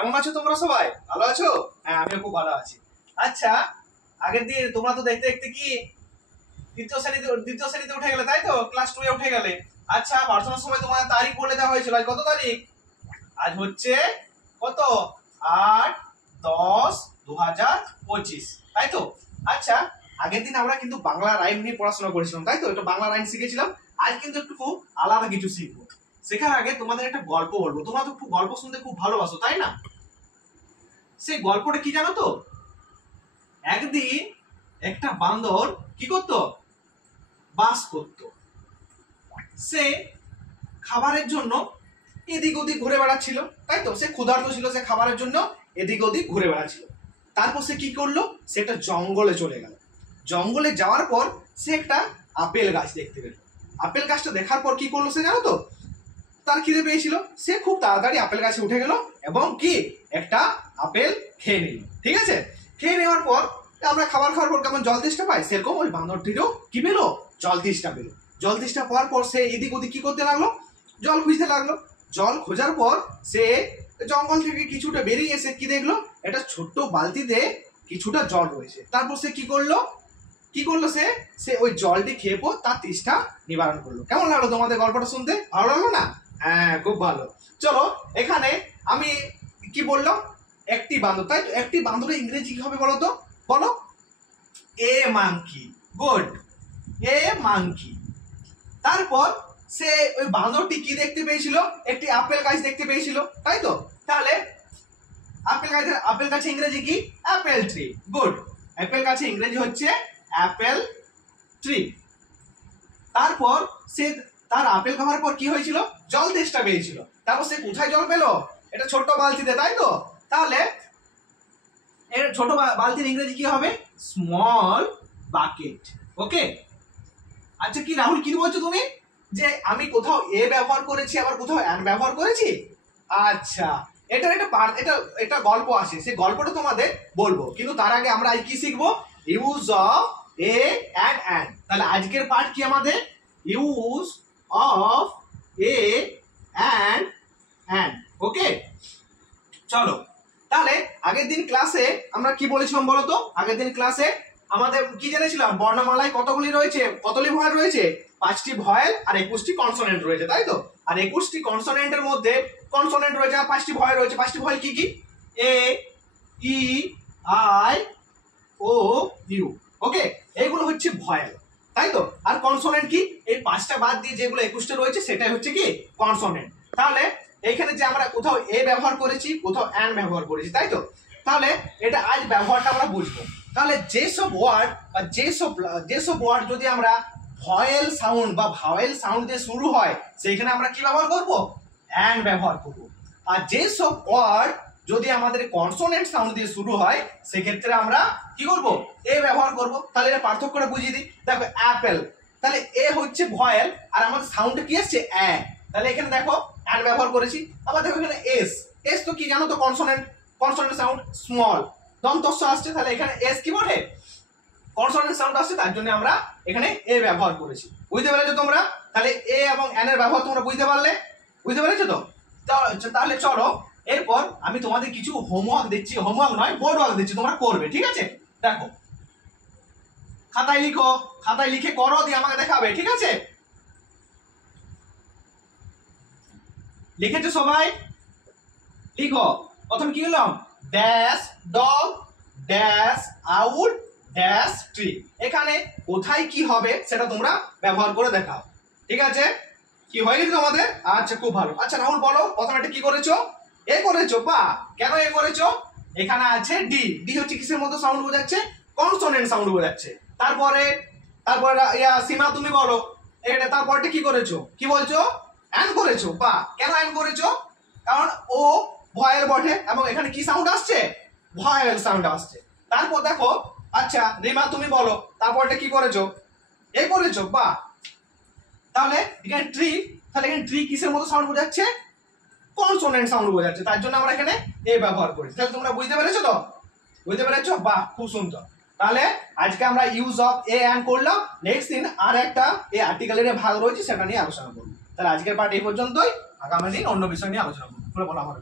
কেমন আছো তোমরা সবাই? ভালো আছো? হ্যাঁ, আমিও খুব ভালো আছি। আচ্ছা, আগের দিন তোমরা তো দেখতে দেখতে কি দ্বিতীয় শ্রেণীতে উঠে গেলে, তাই তো? ক্লাস 2 এ উঠে গেলে। আচ্ছা, পড়াশোনার সময় তোমাদের তারিখ বলে দেওয়া হয়েছিল। আজ কত তারিখ? আজ হচ্ছে কত? 8/10/2025, তাই তো? আচ্ছা, আগের দিন আমরা কিন্তু বাংলা রাইম নিয়ে পড়াশোনা করেছিলাম, তাই তো? এটা বাংলা রাইম শিখেছিলাম। আজ কিন্তু একটু খুব আলাদা কিছু শিখবো। শেখার আগে তোমাদের একটা গল্প বলবো। তোমরা তো খুব গল্প শুনতে খুব ভালোবাসো, তাই না? সেই গল্পটা কি জানো তো? একদিন একটা বান্দর কি করতো? বাস করতো। সে খাবারের জন্য এদিক ওদিক ঘুরে বেড়াচ্ছিল, তাই তো? সে ক্ষুধার্ত ছিল, সে খাবারের জন্য এদিক ওদিক ঘুরে বেড়াচ্ছিল। তারপর সে কি করলো? সে একটা জঙ্গলে চলে গেল। জঙ্গলে যাওয়ার পর সে একটা আপেল গাছ দেখতে পেল। আপেল গাছটা দেখার পর কি করলো সে জানো তো? তার খিদে পেয়েছিল, সে খুব তাড়াতাড়ি আপেল গাছে উঠে গেল এবং কি একটা আপেল খেয়ে নিল। ঠিক আছে? খেয়ে নেওয়ার পর আমরা খাবার খাওয়ার পর কেমন জল তেষ্টা পাই, সেরকম ওই বান্দরটিরও কি পেলো? জল তেষ্টা পেলো। জল তেষ্টা পাওয়ার পর সে এদিক ওদিক কি করতে লাগলো? জল খুঁজতে লাগলো। জল খোঁজার পর সে জঙ্গল থেকে কিছুটা বেরিয়ে এসে কি দেখলো? একটা ছোট্ট বালতিতে কিছুটা জল রয়েছে। তারপর সে কি করলো? সে ওই জলটি খেয়ে পর তার তেষ্টা নিবারণ করলো। কেমন লাগলো তোমাদের গল্পটা শুনতে? ভালো লাগলো না? হ্যাঁ, খুব ভালো। চলো, এখানে আমি কি বললাম? একটি বান্দর, তাই তো? একটি বান্দরের ইংরেজি কি হবে বলো তো? বলো। এ মাংকি। গুড, এ মাংকি। তারপর সে ওই বান্দরটি কি দেখতে পেয়েছিল? একটি আপেল গাছ দেখতে পেয়েছিল, তাই তো? তাহলে আপেল গাছে ইংরেজি কি? Apple tree. গুড, অ্যাপেল গাছে ইংরেজি হচ্ছে অ্যাপেল ট্রি। তারপর সে তার আপেল খাওয়ার পর কি হয়েছিল? জল তেষ্টা পেয়েছিল। তারপর সে কোথায় জল পেলো? এটা ছোট্ট বালতিতে, তাই তো? তাহলে এর ছোট বালতির ইংরেজি কি হবে? Small bucket. ওকে। আচ্ছা, কি রাহুল, কি বলছো তুমি? যে আমি কোথাও এ ব্যবহার করেছি আবার কোথাও অ্যান ব্যবহার করেছি? আচ্ছা, এটা গল্প আছে, সেই গল্পটা তোমাদের বলবো, কিন্তু তার আগে আমরা আজ কি শিখবো? Use of a and an. তাহলে আজকের পার্ট কি আমাদের? Use of a and an. Okay, চলো। তাহলে আগের দিন ক্লাসে আমরা কি বলেছিলাম বলো তো? আগের দিন ক্লাসে আমাদের কি জেনেছিলাম? বর্ণমালায় কতগুলি রয়েছে? কতগুলি ভয়েল রয়েছে? 5টি ভয়েল আর 21টি কনসোনেন্ট রয়েছে, তাই তো? আর 21টি কনসোনেন্টের মধ্যে কনসোনেন্ট রয়েছে আর 5টি ভয়েল রয়েছে। 5টি ভয়েল কি কি? এ, ই, আই, ও, ইউ। ওকে, এইগুলো হচ্ছে ভয়েল, তাই তো? আর কনসোনেন্ট কি? এই 5টা বাদ দিয়ে যেগুলো 21টা রয়েছে সেটাই হচ্ছে কি? কনসোনেন্ট। তাহলে এইখানে যে আমরা কোথাও এ ব্যবহার করেছি, কোথাও অ্যান ব্যবহার করেছি, তাই তো? তাহলে এটা আজ ব্যবহারটা আমরা বুঝবো। তাহলে যেসব ওয়ার্ড বা যেসব ওয়ার্ড যদি আমরা ভয়েল সাউন্ড বা ভাওয়েল সাউন্ড দিয়ে শুরু হয়, সেইখানে আমরা কি ব্যবহার করব? অ্যান ব্যবহার করব। আর যেসব ওয়ার্ড যদি আমাদের কনসোনেন্ট সাউন্ড দিয়ে শুরু হয়, সেক্ষেত্রে আমরা কি করব? এ ব্যবহার করব। তাহলে এর পার্থক্যটা বুঝিয়ে দিই। দেখো, অ্যাপেল, তাহলে এ হচ্ছে ভয়েল আর আমাদের সাউন্ডটা কি আসছে? অ্যা। তাহলে এখানে দেখো অ্যান ব্যবহার করেছি। আবার দেখো এখানে এস। এস তো কি জানো তো? কনসোনেন্ট সাউন্ড, স্মল দন্তস্ব আসছে, তাহলে এখানে এস কি বটে? কনসোনেন্ট সাউন্ড আসছে, তার জন্য আমরা এখানে এ ব্যবহার করেছি। বুঝতে পেরেছো তোমরা? তাহলে এ এবং অ্যান এর ব্যবহার তোমরা বুঝতে পারলে? বুঝতে পেরেছো তো? তাহলে চলো, এরপর আমি তোমাদের কিছু হোমওয়ার্ক দিচ্ছি। হোমওয়ার্ক নয়, বোর্ড ওয়ার্ক দিচ্ছি, তোমরা করবে, ঠিক আছে? দেখো, খাতায় লিখো, খাতায় লিখে করো, দিয়ে আমাকে দেখাবে, ঠিক আছে? লিখেছো সবাই? লিখো। প্রথম কি লিখলাম? Dash dog, dash out, dash tree. এখানে কোথায় কি হবে সেটা তোমরা ব্যবহার করে দেখাও, ঠিক আছে? কি হয়ে গেছে তোমাদের? আচ্ছা, খুব ভালো। আচ্ছা রাহুল, বলো প্রথমে এটা কি করেছো? এ করেছো। বা কেন এ করেছো? এখানে আছে ডি। ডি হচ্ছে কিসের মতো সাউন্ড বোঝাচ্ছে? কনসোনেন্ট সাউন্ড বোঝাচ্ছে। তারপরে সীমা তুমি বলো, এটা তারপরটা কি করেছো? কি বলছো? অ্যান করেছো। বা কেন অ্যান করেছো? কারণ ও ভয়েল বটে এবং এখানে কি সাউন্ড আসছে? ভয়েল সাউন্ড আসছে। তারপর দেখো, আচ্ছা রিমা তুমি বলো, তারপরটা কি করেছো? এ করেছো। বা তাহলে এখানে ট্রি, তাহলে এখানে ট্রি কিসের মতো সাউন্ড বোঝাচ্ছে? কনসোনেন্ট সাউন্ড বোঝাচ্ছে, তার জন্য আমরা এখানে এ ব্যবহার করি। তাহলে তোমরা বুঝতে পেরেছো তো? বুঝতে পেরেছো? বাহ, খুব সুন্দর। তাহলে আজকে আমরা ইউজ অফ এ অ্যান্ড করলাম। নেক্সট দিন আর একটা এই আর্টিকেলের ভাগ রয়েছে, সেটা নিয়ে আলোচনা করবো। তাহলে আজকের পার্ট এই পর্যন্তই। আগামী দিন অন্য বিষয় নিয়ে আলোচনা করবো। বলা হবে।